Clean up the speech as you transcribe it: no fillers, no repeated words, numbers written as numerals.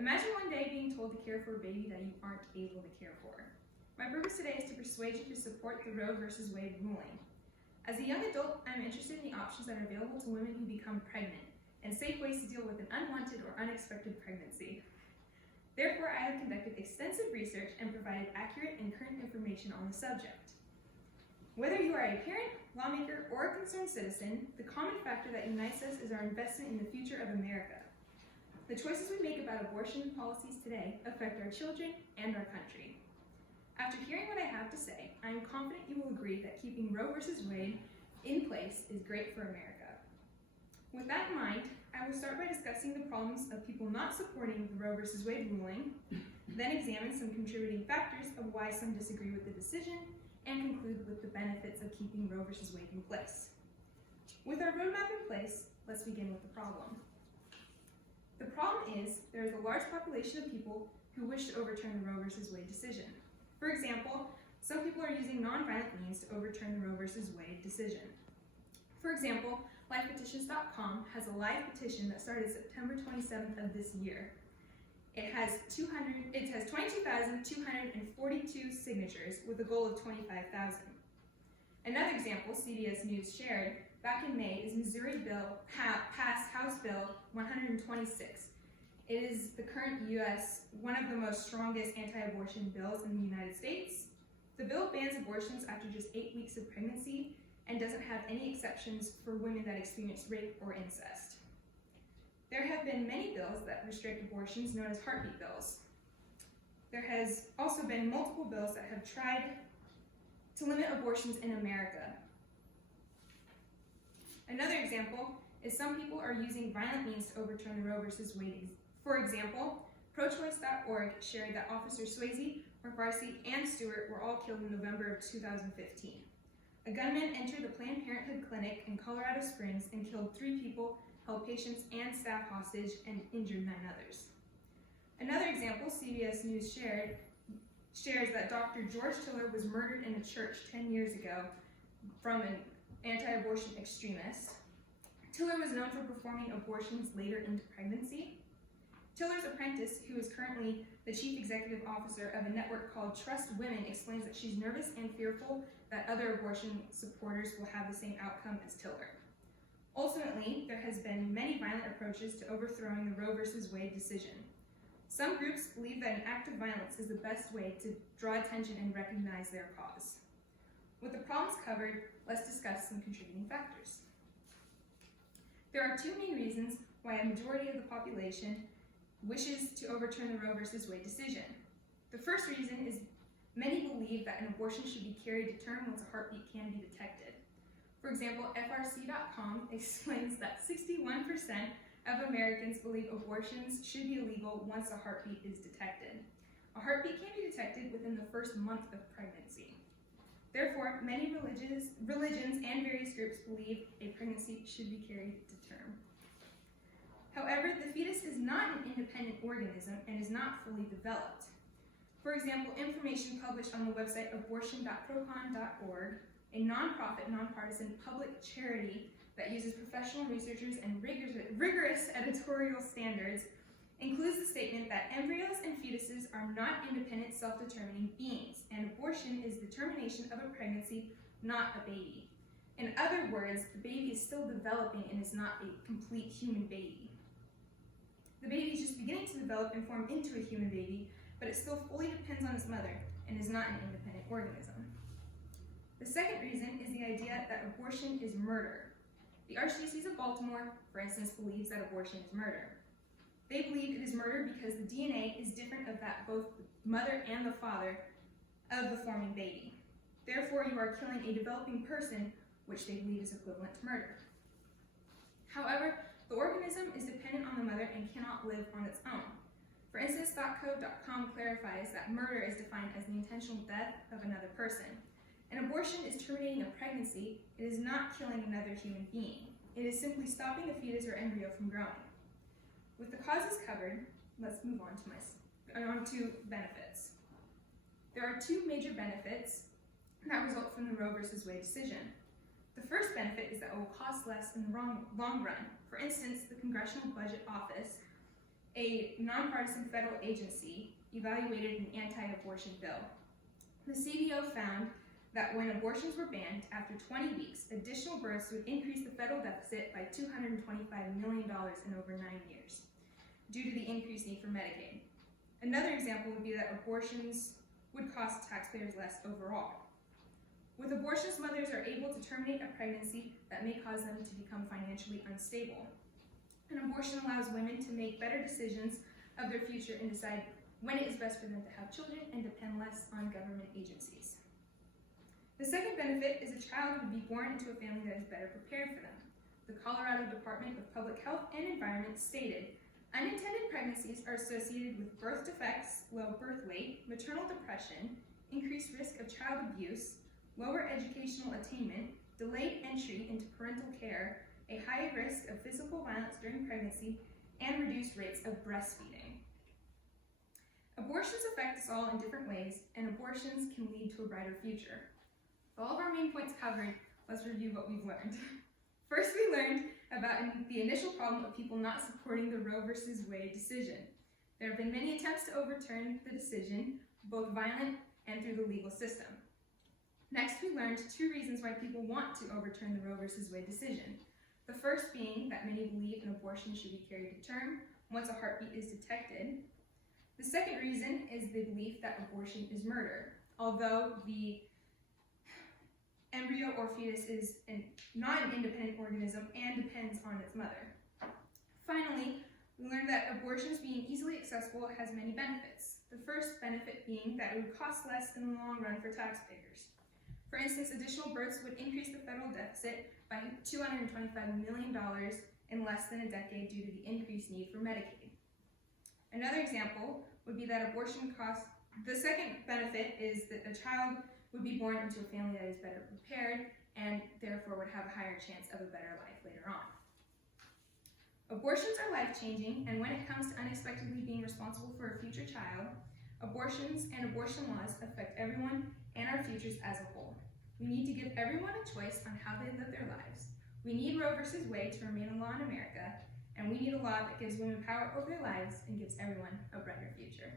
Imagine one day being told to care for a baby that you aren't able to care for. My purpose today is to persuade you to support the Roe v. Wade ruling. As a young adult, I'm interested in the options that are available to women who become pregnant and safe ways to deal with an unwanted or unexpected pregnancy. Therefore, I have conducted extensive research and provided accurate and current information on the subject. Whether you are a parent, lawmaker, or a concerned citizen, the common factor that unites us is our investment in the future of America. The choices we make about abortion policies today affect our children and our country. After hearing what I have to say, I am confident you will agree that keeping Roe v. Wade in place is great for America. With that in mind, I will start by discussing the problems of people not supporting the Roe v. Wade ruling, then examine some contributing factors of why some disagree with the decision, and conclude with the benefits of keeping Roe v. Wade in place. With our roadmap in place, let's begin with the problem. The problem is there is a large population of people who wish to overturn the Roe v. Wade decision. For example, some people are using nonviolent means to overturn the Roe v. Wade decision. For example, LifePetitions.com has a live petition that started September 27th of this year. It has 22,242 signatures with a goal of 25,000. Another example CBS News shared back in May is Missouri bill passed House Bill 126. It is the current U.S. one of the most strongest anti-abortion bills in the United States. The bill bans abortions after just 8 weeks of pregnancy and doesn't have any exceptions for women that experience rape or incest. There have been many bills that restrict abortions known as heartbeat bills. There has also been multiple bills that have tried to limit abortions in America. Another example is some people are using violent means to overturn the Roe v. Wade. For example, ProChoice.org shared that Officers Swayze, Farsi, and Stewart were all killed in November of 2015. A gunman entered the Planned Parenthood clinic in Colorado Springs and killed 3 people, held patients and staff hostage, and injured 9 others. Another example CBS News shares that Dr. George Tiller was murdered in a church 10 years ago from an anti-abortion extremist. Tiller was known for performing abortions later into pregnancy. Tiller's apprentice, who is currently the chief executive officer of a network called Trust Women, explains that she's nervous and fearful that other abortion supporters will have the same outcome as Tiller. Ultimately, there has been many violent approaches to overthrowing the Roe v. Wade decision. Some groups believe that an act of violence is the best way to draw attention and recognize their cause. With the problems covered, let's discuss some contributing factors. There are 2 main reasons why a majority of the population wishes to overturn the Roe v. Wade decision. The first reason is many believe that an abortion should be carried to term once a heartbeat can be detected. For example, FRC.com explains that 61% of Americans believe abortions should be illegal once a heartbeat is detected. A heartbeat can be detected within the first month of pregnancy. Therefore, many religions and various groups believe a pregnancy should be carried to term. However, the fetus is not an independent organism and is not fully developed. For example, information published on the website abortion.procon.org, a nonprofit, nonpartisan public charity that uses professional researchers and rigorous editorial standards, includes the statement that embryos and fetuses are not independent, self-determining beings, and abortion is the termination of a pregnancy, not a baby. In other words, the baby is still developing and is not a complete human baby. The baby is just beginning to develop and form into a human baby, but it still fully depends on its mother and is not an independent organism. The second reason is the idea that abortion is murder. The Archdiocese of Baltimore, for instance, believes that abortion is murder. They believe it is murder because the DNA is different of that both the mother and the father of the forming baby. Therefore, you are killing a developing person, which they believe is equivalent to murder. However, the organism is dependent on the mother and cannot live on its own. For instance, .code.com clarifies that murder is defined as the intentional death of another person. An abortion is terminating a pregnancy. It is not killing another human being. It is simply stopping a fetus or embryo from growing. With the causes covered, let's move on to benefits. There are 2 major benefits that result from the Roe v. Wade decision. The first benefit is that it will cost less in the long run. For instance, the Congressional Budget Office a nonpartisan federal agency evaluated an anti-abortion bill. The CBO found that when abortions were banned, after 20 weeks, additional births would increase the federal deficit by $225 million in over 9 years, due to the increased need for Medicaid. Another example would be that abortions would cost taxpayers less overall. With abortions, mothers are able to terminate a pregnancy that may cause them to become financially unstable. An abortion allows women to make better decisions of their future and decide when it is best for them to have children and depend less on government agencies. The second benefit is a child would be born into a family that is better prepared for them. The Colorado Department of Public Health and Environment stated, unintended pregnancies are associated with birth defects, low birth weight, maternal depression, increased risk of child abuse, lower educational attainment, delayed entry into parental care, a high risk of physical violence during pregnancy, and reduced rates of breastfeeding. Abortions affect us all in different ways, and abortions can lead to a brighter future. With all of our main points covered, let's review what we've learned. First, we learned about the initial problem of people not supporting the Roe v. Wade decision. There have been many attempts to overturn the decision, both violent and through the legal system. Next, we learned 2 reasons why people want to overturn the Roe v. Wade decision. The first being that many believe an abortion should be carried to term once a heartbeat is detected. The second reason is the belief that abortion is murder, although the embryo or fetus is not an independent organism and depends on its mother. Finally, we learned that abortions being easily accessible has many benefits. The first benefit being that it would cost less in the long run for taxpayers. For instance, additional births would increase the federal deficit by $225 million in less than a decade due to the increased need for Medicaid. Another example would be that abortion costs. The second benefit is that a child would be born into a family that is better prepared and therefore would have a higher chance of a better life later on. Abortions are life-changing, and when it comes to unexpectedly being responsible for a future child, abortions and abortion laws affect everyone and our futures as a whole. We need to give everyone a choice on how they live their lives. We need Roe v. Wade to remain a law in America, and we need a law that gives women power over their lives and gives everyone a brighter future.